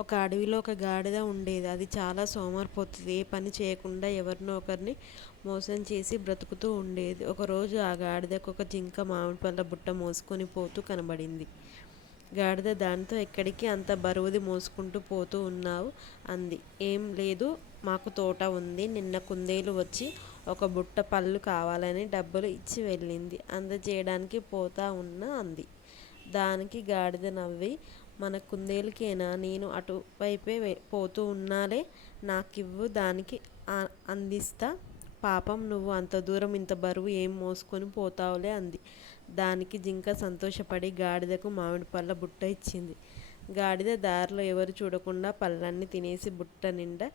ఒక అడవిలో ఒక గాడిద ఉండేది. అది చాలా సోమరిపోతుంది. ఏ పని చేయకుండా ఎవరినో ఒకరిని మోసం చేసి బ్రతుకుతూ ఉండేది. ఒకరోజు ఆ గాడిదకు ఒక జింక మామిడి పళ్ళ బుట్ట మోసుకొని పోతూ కనబడింది. గాడిద దానితో ఎక్కడికి అంత బరువుది మోసుకుంటూ పోతూ ఉన్నావు? అంది. ఏం లేదు. మాకు తోట ఉంది. నిన్న కుందేలు వచ్చి ఒక బుట్ట పళ్ళు కావాలని డబ్బులు ఇచ్చి వెళ్ళింది. అందజేయడానికి పోతా ఉన్నా అంది. దానికి గాడిద నవ్వి మన కుందేలుకేనా? నేను అటువైపే పోతూ ఉన్నాలే. నాకివ్వు దానికి అందిస్తా. పాపం నువ్వు అంత దూరం ఇంత బరువు ఏం మోసుకొని పోతావులే అంది. దానికి జింక సంతోషపడి గాడిదకు మామిడి పళ్ళ బుట్ట ఇచ్చింది. గాడిద దారిలో ఎవరు చూడకుండా పళ్ళన్నీ తినేసి బుట్ట నిండా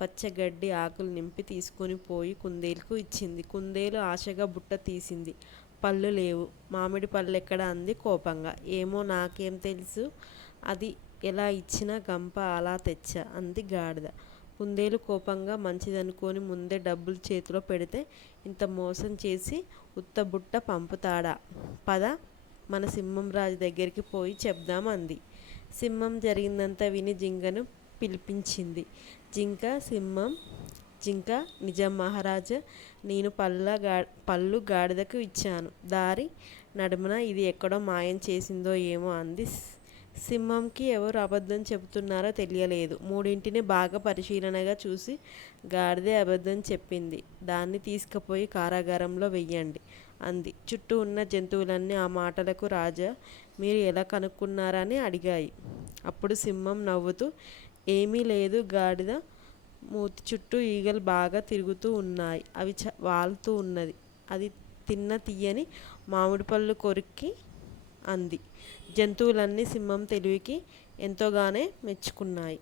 పచ్చగడ్డి ఆకులు నింపి తీసుకొని పోయి కుందేలుకు ఇచ్చింది. కుందేలు ఆశగా బుట్ట తీసింది. పళ్ళు లేవు. మామిడి పళ్ళు ఎక్కడ? అంది కోపంగా. ఏమో నాకేం తెలుసు. అది ఎలా ఇచ్చినా గంప అలా తెచ్చా అంది గాడిద. కుందేలు కోపంగా మంచిదనుకొని ముందే డబ్బులు చేతిలో పెడితే ఇంత మోసం చేసి ఉత్తబుట్ట పంపుతాడా? పద మన సింహం రాజు దగ్గరికి పోయి చెప్దాం అంది. సింహం జరిగిందంతా విని జింకను పిలిపించింది. జింక సింహం జింక నిజం మహారాజా నేను పళ్ళ గా పళ్ళు గాడిదకు ఇచ్చాను. దారి నడుమున ఇది ఎక్కడో మాయం చేసిందో ఏమో అంది సింహంకి ఎవరు అబద్ధం చెబుతున్నారో తెలియలేదు. మూడింటిని బాగా పరిశీలనగా చూసి గాడిదే అబద్ధం చెప్పింది. దాన్ని తీసుకుపోయి కారాగారంలో వెయ్యండి అంది. చుట్టూ ఉన్న జంతువులన్నీ ఆ మాటలకు రాజా మీరు ఎలా కనుక్కున్నారని అడిగాయి. అప్పుడు సింహం నవ్వుతూ ఏమీ లేదు గాడిద మూతి చుట్టూ ఈగలు బాగా తిరుగుతూ ఉన్నాయి. అవి చ వాలుతూ ఉన్నది. అది తిన్న తీయని మామిడి పళ్ళు కొరికి అంది. జంతువులన్నీ సింహం తెలివికి ఎంతోగానే మెచ్చుకున్నాయి.